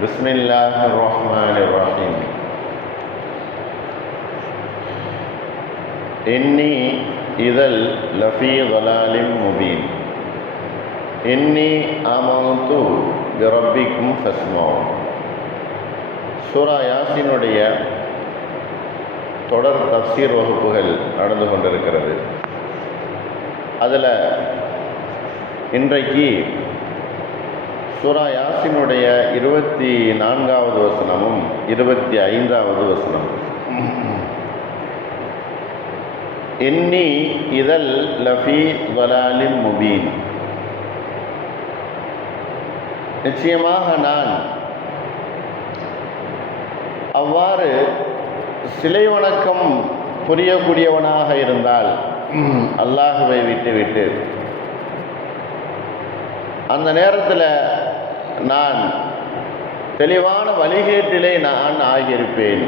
بسم الله الرحمن الرحيم إني إذا لفي ضلال مبين إني آمنت بربكم فاسمعون. சூரா யாசினுடைய தொடர் தஃசீர் வகுப்புகள் நடந்து கொண்டிருக்கிறது. அதில் இன்றைக்கு சூரா யாசினுடைய 24வது வசனமும் 25வது வசனமும். இன்னி இதல் லஃபி வலாலிம் முபீன், நிச்சயமாக நான் அவ்வாறு சிலை வணக்கம் புரியக்கூடியவனாக இருந்தால் அல்லாஹுவை விட்டுவிட்டு அந்த நேரத்தில் நான் தெளிவான வழிகேட்டிலே நான் ஆகியிருப்பேன்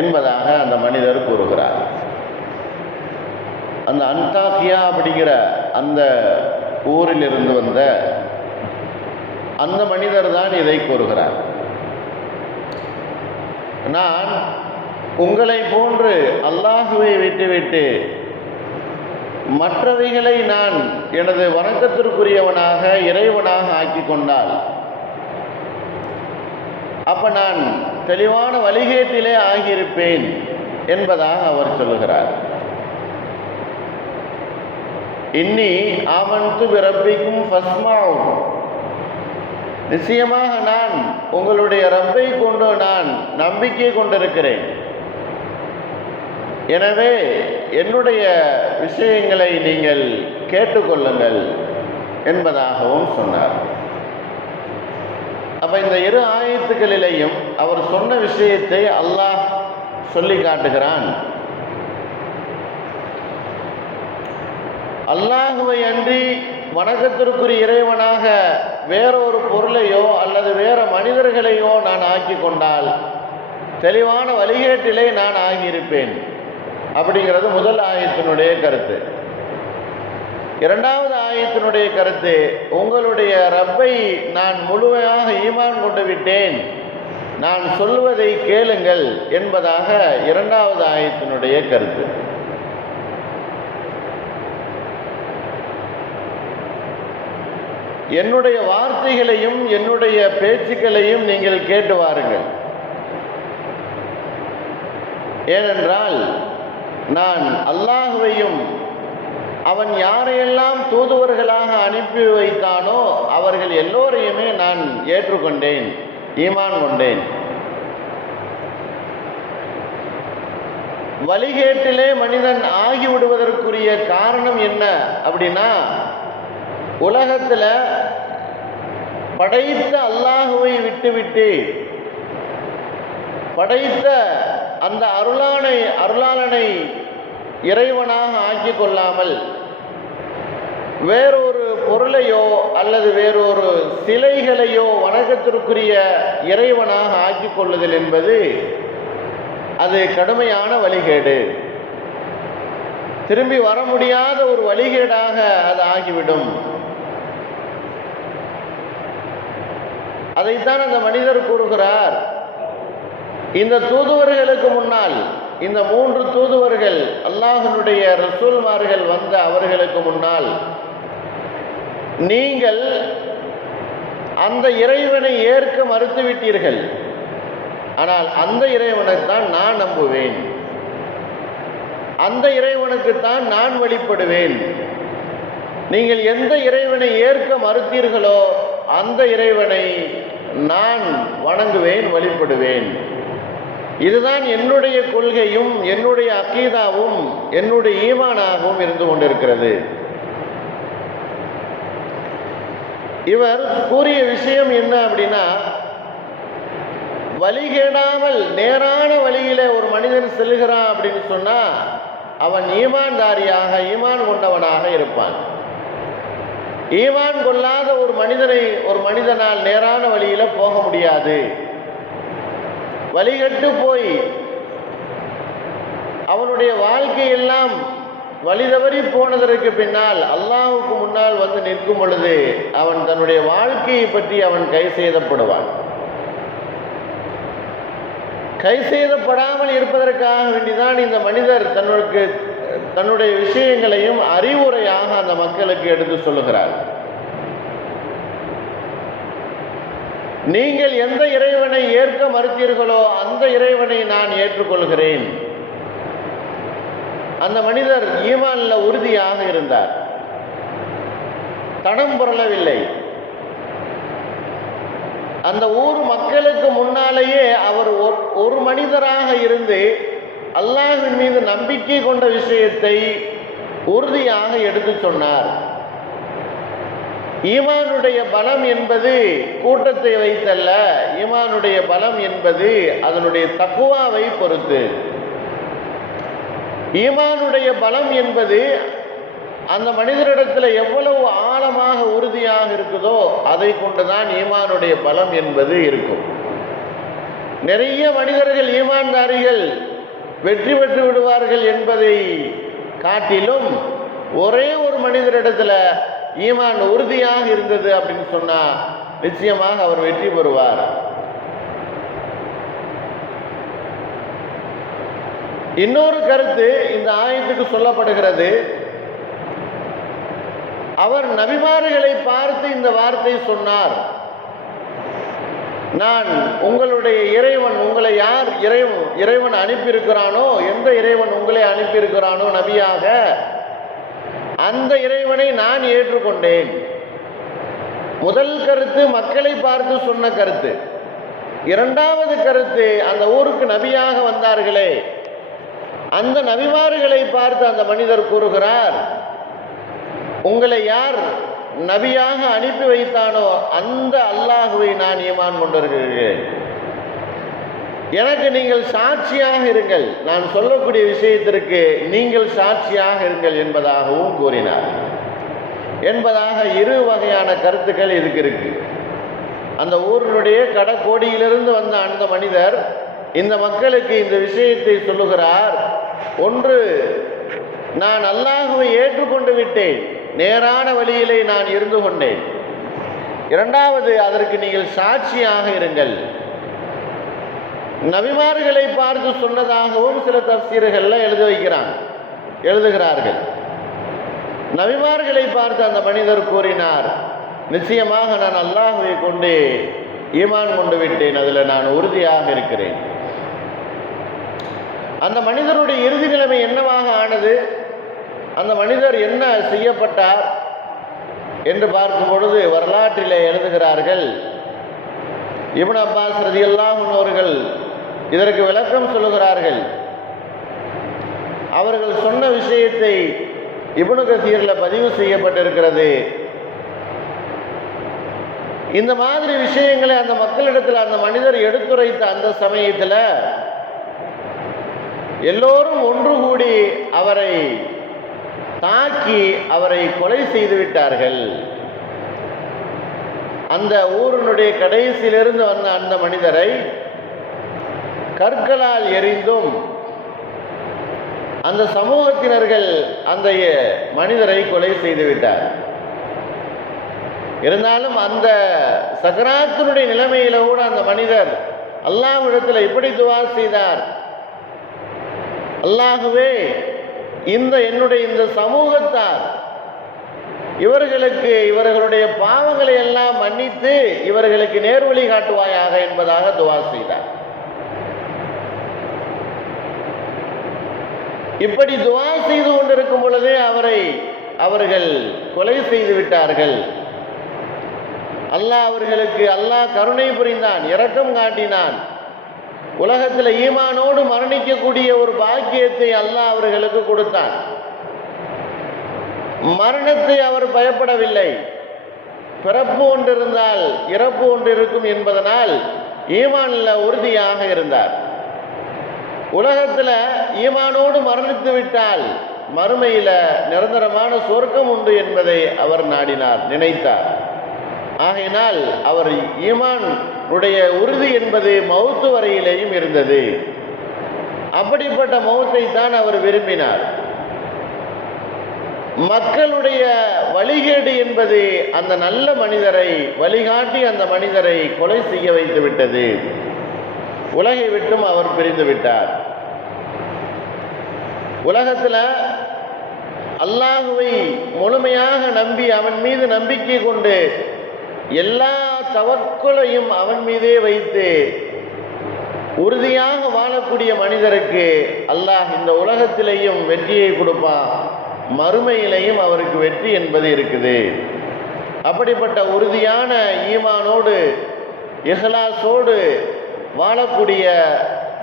என்பதாக அந்த மனிதர் கூறுகிறார். அந்த அன்தாக்கியா அப்படிங்கிற அந்த ஊரிலிருந்து வந்த அந்த மனிதர் தான் இதை கூறுகிறார். நான் உங்களை போன்று அல்லாஹுவை விட்டுவிட்டு மற்றவைகளை நான் எனது வணக்கத்திற்குரியவனாக இறைவனாக ஆக்கி கொண்டால் அப்ப நான் தெளிவான வழிகேட்டிலே ஆகியிருப்பேன் என்பதாக அவர் சொல்லுகிறார். இன்னி ஆமன்து பிரப்பிக்கும் ஃபஸ்மாவும், நிச்சயமாக நான் உங்களுடைய ரப்பை கொண்டு நான் நம்பிக்கை கொண்டிருக்கிறேன், எனவே என்னுடைய விஷயங்களை நீங்கள் கேட்டுக்கொள்ளுங்கள் என்பதாகவும் சொன்னார். அப்ப இந்த இரு ஆயத்துக்களிலேயும் அவர் சொன்ன விஷயத்தை அல்லாஹ் சொல்லி காட்டுகிறான். அல்லாஹுவை அன்றி வணக்கத்திற்குரிய இறைவனாக வேறொரு பொருளையோ அல்லது வேற மனிதர்களையோ நான் ஆக்கி கொண்டால் தெளிவான வழிகேட்டிலே நான் ஆகியிருப்பேன் அப்படிங்கிறது முதல் ஆயத்தினுடைய கருத்து. இரண்டாவது ஆயத்தினுடைய கருத்து, உங்களுடைய ரப்பை நான் முழுமையாக ஈமான் கொண்டு விட்டேன், நான் சொல்லுவதை கேளுங்கள் என்பதாக இரண்டாவது ஆயத்தினுடைய கருத்து. என்னுடைய வார்த்தைகளையும் என்னுடைய பேச்சுக்களையும் நீங்கள் கேட்டு வாருங்கள், ஏனென்றால் நான் அல்லாஹுவையும் அவன் யாரையெல்லாம் தூதுவர்களாக அனுப்பி வைத்தானோ அவர்கள் எல்லோரையுமே நான் ஏற்றுக்கொண்டேன், ஈமான் கொண்டேன். வழிகேட்டிலே மனிதன் ஆகிவிடுவதற்குரிய காரணம் என்ன அப்படின்னா, உலகத்தில் படைத்த அல்லாஹுவை விட்டுவிட்டு படைத்த அந்த அருளாளனை இறைவனாக ஆக்கி கொள்ளாமல் வேறொரு பொருளையோ அல்லது வேறொரு சிலைகளையோ வணக்கத்திற்குரிய இறைவனாக ஆக்கி கொள்ளுதல் என்பது அது கடுமையான வழிகேடு, திரும்பி வர முடியாத ஒரு வழிகேடாக அது ஆகிவிடும். அதைத்தான் அந்த மனிதர் கூறுகிறார். இந்த தூதுவர்களுக்கு முன்னால், இந்த 3 தூதுவர்கள் அல்லாஹ்வுடைய ரசூல்மார்கள் வந்த அவர்களுக்கு முன்னால் நீங்கள் அந்த இறைவனை ஏற்க மறுத்துவிட்டீர்கள், ஆனால் அந்த இறைவனைத்தான் நான் நம்புவேன், அந்த இறைவனுக்குத்தான் நான் வழிபடுவேன். நீங்கள் எந்த இறைவனை ஏற்க மறுத்தீர்களோ அந்த இறைவனை நான் வணங்குவேன், வழிபடுவேன். இதுதான் என்னுடைய கொள்கையும் என்னுடைய அகீதாவும் என்னுடைய ஈமானாகவும் இருந்து கொண்டிருக்கிறது. இவர் கூறிய விஷயம் என்ன அப்படின்னா, வழிகேடாமல் நேரான வழியில ஒரு மனிதன் செல்கிறான் அப்படின்னு சொன்னா அவன் ஈமான்தாரியாக ஈமான் கொண்டவனாக இருப்பான். ஈமான் கொள்ளாத ஒரு மனிதனால் நேரான வழியில போக முடியாது. வழிகட்டு போய் அவனுடைய வாழ்க்கையெல்லாம் வழி தவறி போனதற்கு பின்னால் அல்லாஹ்வுக்கு முன்னால் வந்து நிற்கும் பொழுது அவன் தன்னுடைய வாழ்க்கையை பற்றி அவன் கை செய்தப்படுவான். கை செய்தப்படாமல் இருப்பதற்காக வேண்டிதான் இந்த மனிதர் தன்னுடைய விஷயங்களையும் அறிவுரையாக அந்த மக்களுக்கு எடுத்து சொல்லுகிறார். நீங்கள் எந்த இறைவனை ஏற்க மறுத்தீர்களோ அந்த இறைவனை நான் ஏற்றுக்கொள்கிறேன். அந்த மனிதர் ஈமான்ல உறுதியாக இருந்தார், தடம் புரளவில்லை. அந்த ஊர் மக்களுக்கு முன்னாலேயே அவர் ஒரு மனிதராக இருந்து அல்லாஹ்வின் மீது நம்பிக்கை கொண்ட விஷயத்தை உறுதியாக எடுத்து சொன்னார். ஈமானுடைய பலம் என்பது கூட்டத்தை வைத்தல்ல, ஈமானுடைய பலம் என்பது அதனுடைய தக்வாவை பொறுத்து. ஈமானுடைய பலம் என்பது அந்த மனிதரிடத்தில் எவ்வளவு ஆழமாக உறுதியாக இருக்குதோ அதை கொண்டுதான் ஈமானுடைய பலம் என்பது இருக்கும். நிறைய மனிதர்கள் ஈமான்தாரிகள் வெற்றி பெற்று விடுவார்கள் என்பதை காட்டிலும் ஒரே ஒரு மனிதரிடத்தில் ஈமான் உறுதியாக இருந்தது அப்படின்னு சொன்னா நிச்சயமாக அவர் வெற்றி பெறுவார். இன்னொரு கருத்து இந்த ஆயத்துக்கு சொல்லப்படுகிறது. அவர் நபிமார்களை பார்த்து இந்த வார்த்தை சொன்னார், நான் உங்களுடைய இறைவன், உங்களை யார் இறைவன் அனுப்பியிருக்கிறானோ, எந்த இறைவன் உங்களை அனுப்பியிருக்கிறானோ நபியாக, அந்த இறைவனை நான் ஏற்றுக்கொண்டேன். முதல் கருத்து மக்களை பார்த்து சொன்ன கருத்து. இரண்டாவது கருத்து, அந்த ஊருக்கு நபியாக வந்தார்களே அந்த நபிமார்களை பார்த்து அந்த மனிதர் கூறுகிறார், உங்களை யார் நபியாக அனுப்பி வைத்தானோ அந்த அல்லாஹுவை நான் ஈமான் கொண்டிருக்கிறேன். எனக்கு நீங்கள் சாட்சியாக இருங்கள், நான் சொல்லக்கூடிய விஷயத்திற்கு நீங்கள் சாட்சியாக இருங்கள் என்பதாகவும் கூறினார். என்பதாக இரு வகையான கருத்துக்கள் இதுக்கு இருக்கு. அந்த ஊரினுடைய கடற்கோடியிலிருந்து வந்த அந்த மனிதர் இந்த மக்களுக்கு இந்த விஷயத்தை சொல்லுகிறார். ஒன்று, நான் அல்லாஹுவை ஏற்றுக்கொண்டு விட்டேன், நேரான வழியிலே நான் இருந்து கொண்டேன். இரண்டாவது, அதற்கு நீங்கள் சாட்சியாக இருங்கள். நபிமார்களை பார்த்து சொன்னதாகவும் சில தஃசீர்கள்ல எழுதுகிறார்கள். நபிமார்களை பார்த்து அந்த மனிதர் கூறினார், நிச்சயமாக நான் அல்லாஹுவை கொண்டு ஈமான் கொண்டு விட்டேன், அதில் நான் உறுதியாக இருக்கிறேன். அந்த மனிதருடைய இறுதி நிலைமை என்னவாக ஆனது, அந்த மனிதர் என்ன செய்யப்பட்டார் என்று பார்க்கும் பொழுது வரலாற்றிலே எழுதுகிறார்கள். இப்னு அப்பாஸ் ரலியல்லாஹு அன்ஹு அவர்கள் இதற்கு விளக்கம் சொல்லுகிறார்கள். அவர்கள் சொன்ன விஷயத்தை இப்னு கசீர்ல பதிவு செய்யப்பட்டிருக்கிறது. இந்த மாதிரி விஷயங்களை அந்த மக்களிடத்தில் அந்த மனிதர் எடுத்துரைத்த அந்த சமயத்தில் எல்லோரும் ஒன்று கூடி அவரை தாக்கி அவரை கொலை செய்து விட்டார்கள். அந்த ஊரினுடைய கடைசியிலிருந்து வந்த அந்த மனிதரை கற்களால் எறிந்தும் அந்த சமூகத்தினர்கள் அந்த மனிதரை கொலை செய்து விட்டார். இருந்தாலும் அந்த சக்கராத்தினுடைய நிலைமையில கூட அந்த மனிதர் அல்லாஹ்விடத்தில் இப்படி துஆ செய்தார், அல்லாஹுவே, என்னுடைய இந்த சமூகத்தார் இவர்களுக்கு இவர்களுடைய பாவங்களை எல்லாம் மன்னித்து இவர்களுக்கு நேர்வழி காட்டுவாயாக என்பதாக துஆ செய்தார். இப்படி துஆ செய்து கொண்டிருக்கும் பொழுதே அவர்கள் கொலை செய்து விட்டார்கள். அல்லாஹ் கருணை புரிந்தான், இரக்கம் காட்டினான். உலகத்தில் ஈமானோடு மரணிக்கக்கூடிய ஒரு பாக்கியத்தை அல்லாஹ் அவர்களுக்கு கொடுத்தான். மரணத்தை அவர் பயப்படவில்லை. பிறப்பு ஒன்று இருந்தால் இறப்பு ஒன்று இருக்கும் என்பதனால் ஈமானில் உறுதியாக இருந்தார். உலகத்தில் ஈமானோடு மரணித்து விட்டால் மறுமையில் நிரந்தரமான சொர்க்கம் உண்டு என்பதை அவர் நினைத்தார். ஆகையினால் அவர் ஈமான் உடைய உறுதி என்பது மௌத்து வரையிலேயும் இருந்தது. அப்படிப்பட்ட மௌத்தை தான் அவர் விரும்பினார். மக்களுடைய வழிகேடு என்பது அந்த நல்ல மனிதரை வழிகாட்டி அந்த மனிதரை கொலை செய்ய வைத்து விட்டது. உலகை விட்டும் அவர் பிரிந்து விட்டார். உலகத்தில் அல்லாஹுவை முழுமையாக நம்பி அவன் மீது நம்பிக்கை கொண்டு எல்லா தவக்குலையும் அவன் மீதே வைத்து உறுதியாக வாழக்கூடிய மனிதருக்கு அல்லாஹ் இந்த உலகத்திலேயும் வெற்றியை கொடுப்பான், மறுமையிலையும் அவருக்கு வெற்றி என்பது இருக்குது. அப்படிப்பட்ட உறுதியான ஈமானோடு இஹ்லாஸோடு வாழக்கூடிய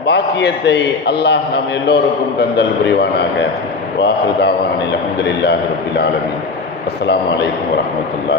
பாக்கியத்தை அல்லாஹ் நம் எல்லோருக்கும் தந்தல் புரிவானாக. வாஹிரு தாவானில் அல்ஹம்துலில்லாஹி ரப்பில் ஆலமீன். அஸ்ஸலாமு அலைக்கும் வரஹ்மத்துல்லாஹி.